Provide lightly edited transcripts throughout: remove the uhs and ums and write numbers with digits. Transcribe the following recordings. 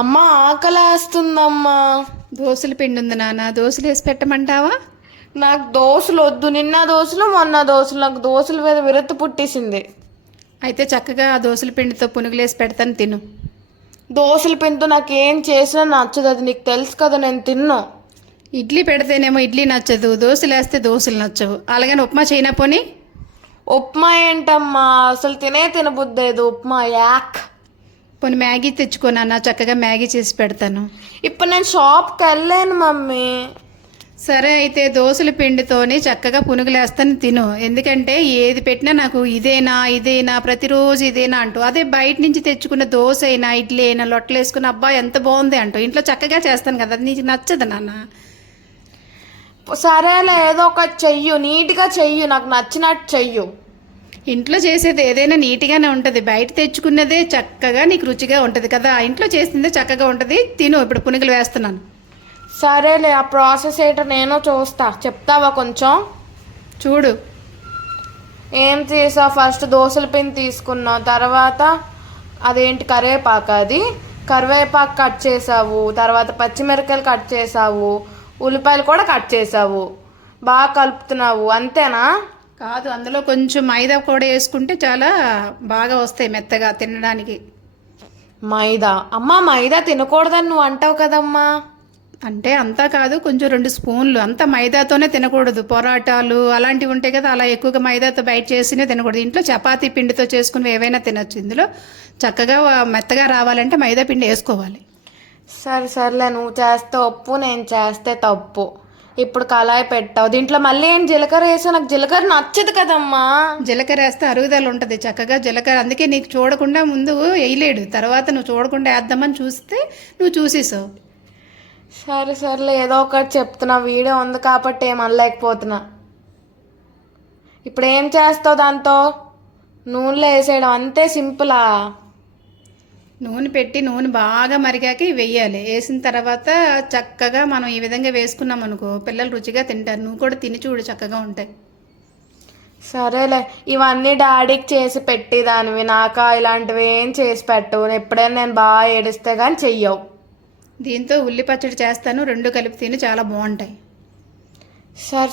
అమ్మా ఆకలేస్తుందమ్మా. దోశల పిండి ఉంది నాన్న, దోశలు వేసి పెట్టమంటావా? నాకు దోశలు వద్దు. నిన్న దోశలు మొన్న దోశలు, నాకు దోశల మీద విరక్తి పుట్టేసింది. అయితే చక్కగా ఆ దోశల పిండితో పునుగులేసి పెడతాను, తిను. దోశల పిండితో నాకు ఏం చేసినా నచ్చదు, అది నీకు తెలుసు కదా, నేను తిన్ను. ఇడ్లీ పెడితేనేమో ఇడ్లీ నచ్చదు, దోశలు వేస్తే దోశలు నచ్చవు. అలాగని ఉప్మా చేయనా పోనీ? ఉప్మా ఏంటమ్మా, అసలు తినబుద్దేదు ఉప్మా, యాక్. పోనీ మ్యాగీ తెచ్చుకోనన్నా, చక్కగా మ్యాగీ చేసి పెడతాను. ఇప్పుడు నేను షాప్కి వెళ్ళాను మమ్మీ. సరే అయితే దోశల పిండితోని చక్కగా పునుగులేస్తాను, తిను. ఎందుకంటే ఏది పెట్టినా నాకు ఇదేనా ప్రతిరోజు ఇదేనా అంటూ, అదే బయట నుంచి తెచ్చుకున్న దోశ అయినా ఇడ్లీ అయినా లొట్టలు వేసుకున్న అబ్బా ఎంత బాగుంది అంటూ ఇంట్లో చక్కగా చేస్తాను కదా, అది నీకు నచ్చదు నాన్న. సరేలే, ఏదో ఒకటి చెయ్యు, నీట్గా చెయ్యు, నాకు నచ్చినట్టు చెయ్యు. ఇంట్లో చేసేది ఏదైనా నీట్గానే ఉంటుంది, బయట తెచ్చుకున్నదే చక్కగా నీకు రుచిగా ఉంటుంది కదా, ఇంట్లో చేసిందే చక్కగా ఉంటుంది, తిను. ఇప్పుడు పునుగులు వేస్తున్నాను. సరేలే, ఆ ప్రాసెస్ ఏంటో నేను చూస్తా, చెప్తావా కొంచెం? చూడు. ఏం చేసావు? ఫస్ట్ దోశల పిండి తీసుకున్నావు, తర్వాత అదేంటి కరివేపాకు, అది కరివేపాకు కట్ చేసావు, తర్వాత పచ్చిమిరపకాయలు కట్ చేసావు, ఉల్లిపాయలు కూడా కట్ చేసావు, బాగా కలుపుతున్నావు, అంతేనా? కాదు, అందులో కొంచెం మైదా కూడా వేసుకుంటే చాలా బాగా వస్తాయి మెత్తగా తినడానికి. మైదా? అమ్మా మైదా తినకూడదని నువ్వు అంటావు కదమ్మా. అంటే అంతా కాదు, కొంచెం 2 స్పూన్లు, అంతా మైదాతోనే తినకూడదు. పొరాటాలు అలాంటివి ఉంటాయి కదా, అలా ఎక్కువగా మైదాతో బయట చేసినే తినకూడదు. ఇంట్లో చపాతీ పిండితో చేసుకుని ఏవైనా తినచ్చు. ఇందులో చక్కగా మెత్తగా రావాలంటే మైదా పిండి వేసుకోవాలి. సర్లే, నువ్వు చేస్తే ఒప్పు, నేను చేస్తే తప్పు. ఇప్పుడు కళాయి పెట్టావు, దీంట్లో మళ్ళీ ఏం జీలకర్ర వేసావు? నాకు జీలకర్ర నచ్చదు కదమ్మా. జీలకర్ర వేస్తే అరుగుదల ఉంటుంది చక్కగా. జీలకర్ర అందుకే నీకు చూడకుండా ముందు వేయలేడు, తర్వాత నువ్వు చూడకుండా వేద్దామని చూస్తే నువ్వు చూసేసావు. సర్లే, ఏదో ఒకటి చెప్తున్నా, వీడియో ఉంది కాబట్టి ఏం అనలేకపోతున్నా. ఇప్పుడు ఏం చేస్తావు దాంతో? నూనెలో వేసేయడం, అంతే, సింపులా? నూనె పెట్టి నూనె బాగా మరిగాక వేయాలి. వేసిన తర్వాత చక్కగా మనం ఈ విధంగా వేసుకున్నాం అనుకో, పిల్లలు రుచిగా తింటారు. నువ్వు కూడా తిని చూడు, చక్కగా ఉంటాయి. సరేలే, ఇవన్నీ డాడీకి చేసి పెట్టేదానివి, నాకా ఇలాంటివి ఏం చేసి పెట్టవు. ఎప్పుడైనా నేను బాగా ఏడిస్తే కానీ చెయ్యవు. దీంతో ఉల్లి పచ్చడి చేస్తాను, 2 కలిపి తిని చాలా బాగుంటాయి.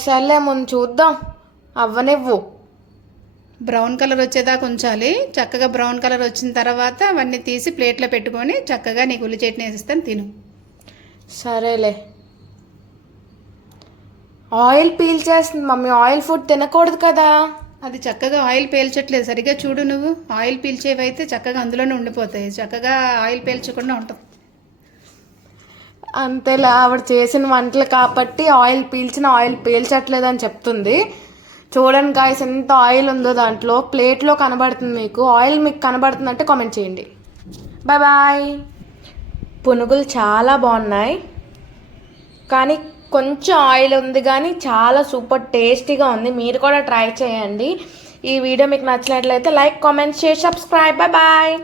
సర్లే, ముందు చూద్దాం, అవ్వనివ్వు. బ్రౌన్ కలర్ వచ్చేదాకా ఉంచాలి. చక్కగా బ్రౌన్ కలర్ వచ్చిన తర్వాత అవన్నీ తీసి ప్లేట్లో పెట్టుకొని చక్కగా నీకు ఉల్లి చట్నీ వేసిస్తాను, తిను. సరేలే. ఆయిల్ పీల్చేస్తుంది మమ్మీ, ఆయిల్ ఫుడ్ తినకూడదు కదా. అది చక్కగా ఆయిల్ పీల్చట్లేదు, సరిగ్గా చూడు. నువ్వు ఆయిల్ పీల్చేవైతే చక్కగా అందులోనే ఉండిపోతాయి, చక్కగా ఆయిల్ పీల్చకుండా ఉంటాం. అంతేలే, ఆవిడ చేసిన వంటలు కాబట్టి ఆయిల్ పీల్చట్లేదని చెప్తుంది. చూడండి గాయ్స్, ఎంత ఆయిల్ ఉందో దాంట్లో. ప్లేట్లో కనబడుతుంది మీకు. ఆయిల్ మీకు కనబడుతుందంటే కామెంట్ చేయండి. బాయ్. పునుగులు చాలా బాగున్నాయి, కానీ కొంచెం ఆయిల్ ఉంది, కానీ చాలా సూపర్ టేస్టీగా ఉంది. మీరు కూడా ట్రై చేయండి. ఈ వీడియో మీకు నచ్చినట్లయితే like, comment, share, subscribe. Bye.